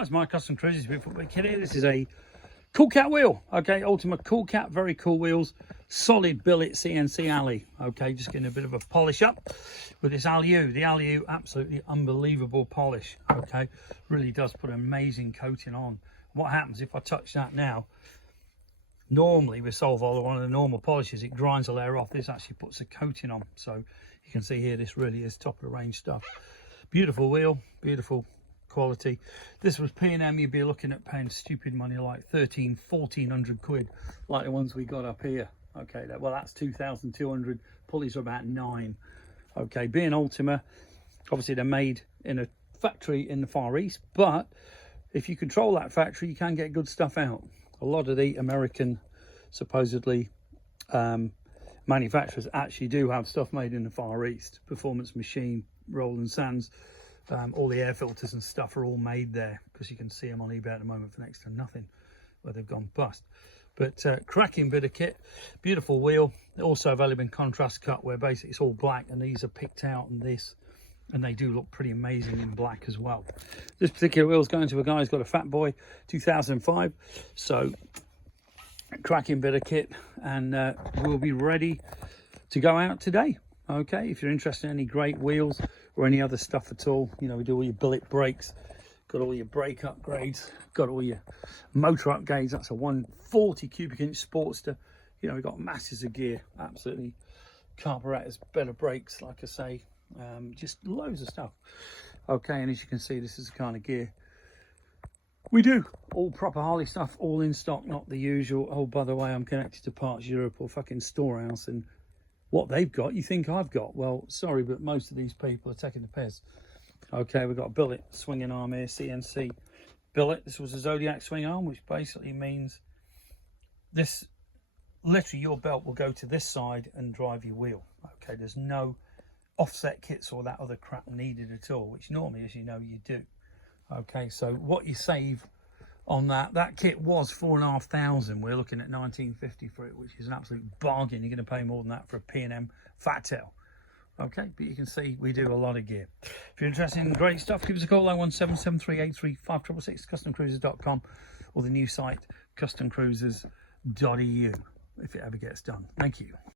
That's my custom cruises. Beautiful kid here. This is a Kool Kat wheel. Okay, Ultima Kool Kat, very cool wheels. Solid billet CNC alley. Okay, just getting a bit of a polish up with this alu. The alu, absolutely unbelievable polish. Okay, really does put an amazing coating on. What happens if I touch that now? Normally with Solvol, one of the normal polishes, it grinds a layer off. This actually puts a coating on. So you can see here, this really is top of the range stuff. Beautiful wheel, beautiful quality. This was P&M, you'd be looking at paying stupid money like 1400 quid, like the ones we got up here. Okay, well that's 2,200. Pulleys are about 9. Okay, being Ultima, obviously they're made in a factory in the Far East, but if you control that factory, you can get good stuff out. A lot of the American, supposedly, manufacturers actually do have stuff made in the Far East. Performance Machine, Roland Sands, all the air filters and stuff are all made there, because you can see them on eBay at the moment for next to nothing, where they've gone bust. But cracking bit of kit, beautiful wheel. Also available in contrast cut, where basically it's all black and these are picked out, and they do look pretty amazing in black as well. This particular wheel is going to a guy who's got a Fatboy 2005, so cracking bit of kit, and we'll be ready to go out today. Okay, if you're interested in any great wheels or any other stuff at all, you know, we do all your billet brakes, got all your brake upgrades, got all your motor upgrades. That's a 140 cubic inch Sportster. You know, we've got masses of gear, absolutely carburetors, better brakes, like I say, just loads of stuff. Okay, and as you can see, this is the kind of gear we do. All proper Harley stuff, all in stock, not the usual, oh, by the way, I'm connected to Parts Europe or fucking Storehouse, and what they've got, you think I've got. Well, sorry, but most of these people are taking the piss. Okay, we've got a billet swinging arm here, CNC billet. This was a Zodiac swing arm, which basically means this, literally your belt will go to this side and drive your wheel. Okay, there's no offset kits or that other crap needed at all, which normally, as you know, you do. Okay, so what you save on that kit was 4,500. We're looking at 1950 for it, which is an absolute bargain. You're going to pay more than that for a P&M fat tail. Okay, but you can see we do a lot of gear. If you're interested in great stuff, give us a call, 01773835666, customcruisers.com, or the new site customcruisers.eu, if it ever gets done. Thank you.